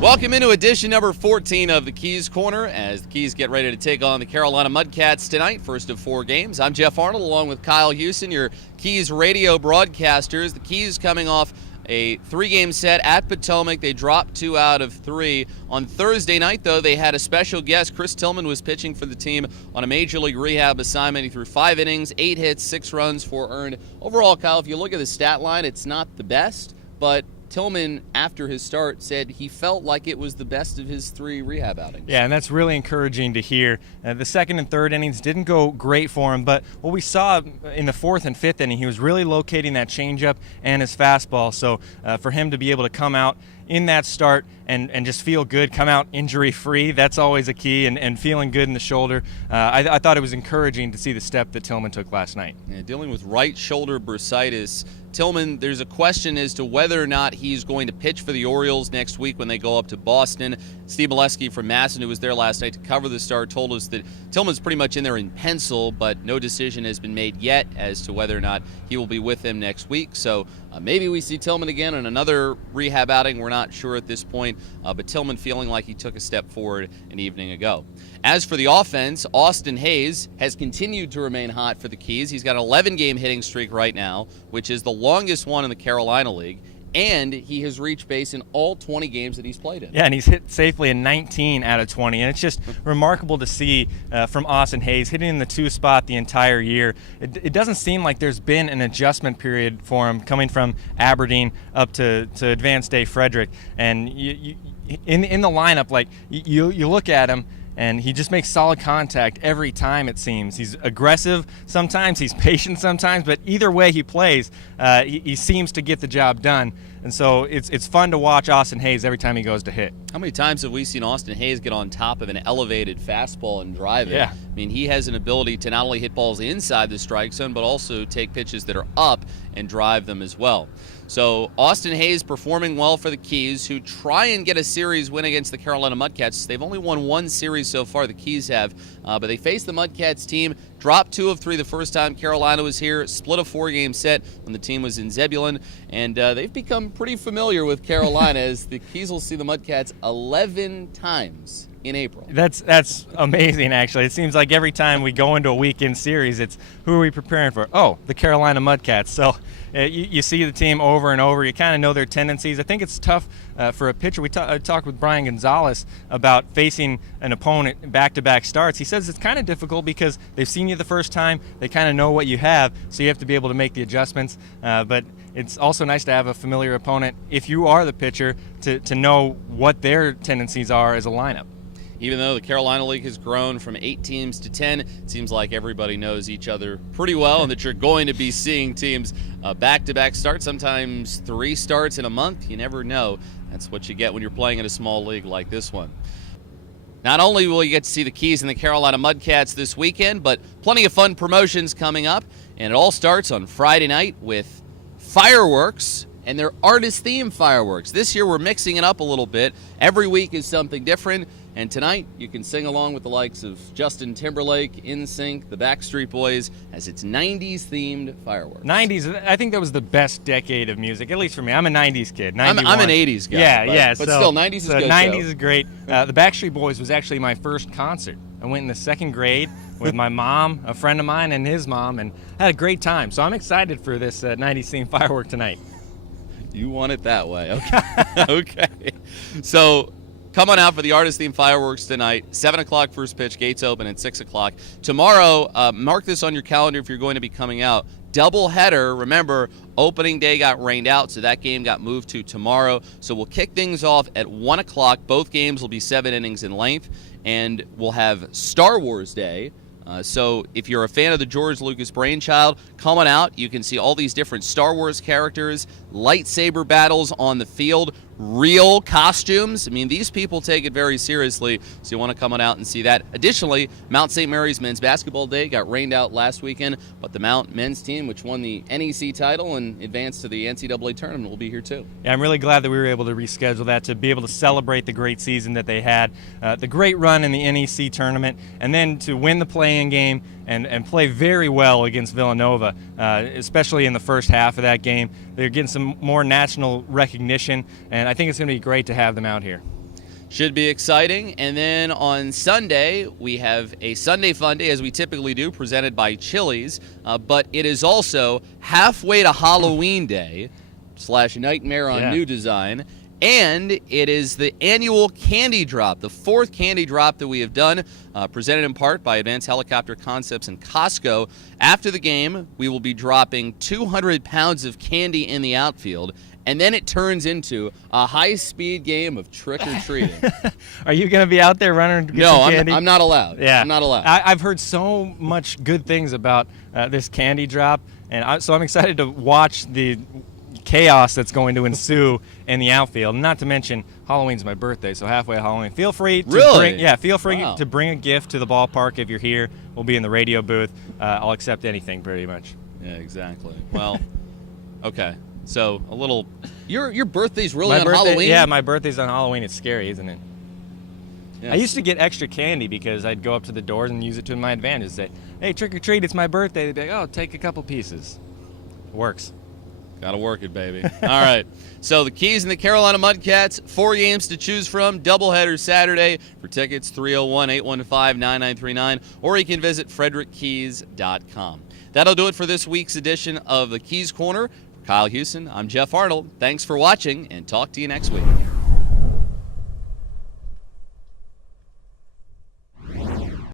Welcome into edition number 14 of the Keys Corner as the Keys get ready to take on the Carolina Mudcats tonight, first of 4 games. I'm Geoff Arnold along with Kyle Houston, your Keys radio broadcasters. The Keys coming off a 3-game set at Potomac. They dropped 2 out of 3. On Thursday night, though, they had a special guest. Chris Tillman was pitching for the team on a Major League rehab assignment. He threw 5 innings, 8 hits, 6 runs, 4 earned. Overall, Kyle, if you look at the stat line, it's not the best, but Tillman, after his start, said he felt like it was the best of his 3 rehab outings. Yeah, and that's really encouraging to hear. The second and third innings didn't go great for him, but what we saw in the 4th and 5th inning, he was really locating that changeup and his fastball. So for him to be able to come out in that start and just feel good, come out injury-free, that's always a key, and feeling good in the shoulder. I thought it was encouraging to see the step that Tillman took last night. Yeah, dealing with right shoulder bursitis, Tillman, there's a question as to whether or not he's going to pitch for the Orioles next week when they go up to Boston. Steve Molesky from Masson, who was there last night to cover the start, told us that Tillman's pretty much in there in pencil, but no decision has been made yet as to whether or not he will be with them next week. So maybe we see Tillman again in another rehab outing. We're not sure at this point, but Tillman feeling like he took a step forward an evening ago. As for the offense, Austin Hayes has continued to remain hot for the Keys. He's got an 11-game hitting streak right now, which is the longest one in the Carolina League, and he has reached base in all 20 games that he's played in. Yeah, and he's hit safely in 19 out of 20, and it's just remarkable to see from Austin Hayes hitting in the 2 spot the entire year. It doesn't seem like there's been an adjustment period for him coming from Aberdeen up to Advanced Day Frederick, and in the lineup, like you look at him, and he just makes solid contact every time, it seems. He's aggressive sometimes, he's patient sometimes, but either way he plays, he seems to get the job done. And so it's fun to watch Austin Hayes every time he goes to hit. How many times have we seen Austin Hayes get on top of an elevated fastball and drive it? Yeah. I mean, he has an ability to not only hit balls inside the strike zone, but also take pitches that are up and drive them as well. So Austin Hayes performing well for the Keys, who try and get a series win against the Carolina Mudcats. They've only won 1 series so far, the Keys have, but they faced the Mudcats team, dropped 2 of 3 the first time Carolina was here, split a 4-game set when the team was in Zebulon, and they've become pretty familiar with Carolina as the Keys will see the Mudcats 11 times in April. That's amazing, actually. It seems like every time we go into a weekend series, it's who are we preparing for? Oh, the Carolina Mudcats. So you see the team over and over. You kind of know their tendencies. I think it's tough for a pitcher. I talked with Brian Gonzalez about facing an opponent back-to-back starts. He says it's kind of difficult because they've seen you the first time. They kind of know what you have, so you have to be able to make the adjustments. But it's also nice to have a familiar opponent, if you are the pitcher, to know what their tendencies are as a lineup. Even though the Carolina League has grown from 8 teams to 10, it seems like everybody knows each other pretty well and that you're going to be seeing teams back-to-back starts, sometimes 3 starts in a month. You never know. That's what you get when you're playing in a small league like this one. Not only will you get to see the Keys and the Carolina Mudcats this weekend, but plenty of fun promotions coming up, and it all starts on Friday night with fireworks, and they're artist-themed fireworks. This year we're mixing it up a little bit. Every week is something different. And tonight, you can sing along with the likes of Justin Timberlake, NSYNC, the Backstreet Boys, as it's 90s-themed fireworks. 90s, I think that was the best decade of music, at least for me. I'm a 90s kid. I'm an 80s guy. Yeah, but still, 90s is good. 90s is great. The Backstreet Boys was actually my first concert. I went in the 2nd grade with my mom, a friend of mine, and his mom, and had a great time. So I'm excited for this 90s-themed firework tonight. You want it that way. Okay. Okay. So come on out for the artist-themed fireworks tonight. 7 o'clock first pitch, gates open at 6 o'clock. Tomorrow, mark this on your calendar if you're going to be coming out. Doubleheader. Remember, opening day got rained out, so that game got moved to tomorrow. So we'll kick things off at 1 o'clock. Both games will be 7 innings in length, and we'll have Star Wars Day. So if you're a fan of the George Lucas brainchild, come on out. You can see all these different Star Wars characters, lightsaber battles on the field, real costumes. I mean, these people take it very seriously, so you want to come on out and see that. Additionally, Mount St. Mary's Men's Basketball Day got rained out last weekend, but the Mount men's team, which won the NEC title and advanced to the NCAA tournament, will be here too. Yeah, I'm really glad that we were able to reschedule that to be able to celebrate the great season that they had, the great run in the NEC tournament, and then to win the play-in game and play very well against Villanova, especially in the first half of that game. They're getting some more national recognition, and I think it's going to be great to have them out here. Should be exciting. And then on Sunday, we have a Sunday Fun Day, as we typically do, presented by Chili's. But it is also halfway to Halloween Day / Nightmare on New Design. And it is the annual candy drop, the 4th candy drop that we have done, presented in part by Advanced Helicopter Concepts and Costco. After the game, we will be dropping 200 pounds of candy in the outfield, and then it turns into a high-speed game of trick-or-treating. Are you going to be out there running to get some candy? No, I'm not allowed. Yeah. I'm not allowed. I've heard so much good things about this candy drop, and so I'm excited to watch the chaos that's going to ensue in the outfield. Not to mention, Halloween's my birthday, so halfway to Halloween. Feel free to to bring a gift to the ballpark if you're here. We'll be in the radio booth. I'll accept anything pretty much. Yeah, exactly. Well, okay. So a little. Your birthday's really on Halloween? Yeah, my birthday's on Halloween. It's scary, isn't it? Yeah. I used to get extra candy because I'd go up to the doors and use it to my advantage. Say, "Hey, trick or treat! It's my birthday." They'd be like, "Oh, take a couple pieces." Works. Got to work it, baby. All right. So the Keys and the Carolina Mudcats, 4 games to choose from. Doubleheader Saturday. For tickets, 301-815-9939. Or you can visit frederickkeys.com. That'll do it for this week's edition of the Keys Corner. For Kyle Houston, I'm Jeff Arnold. Thanks for watching, and talk to you next week.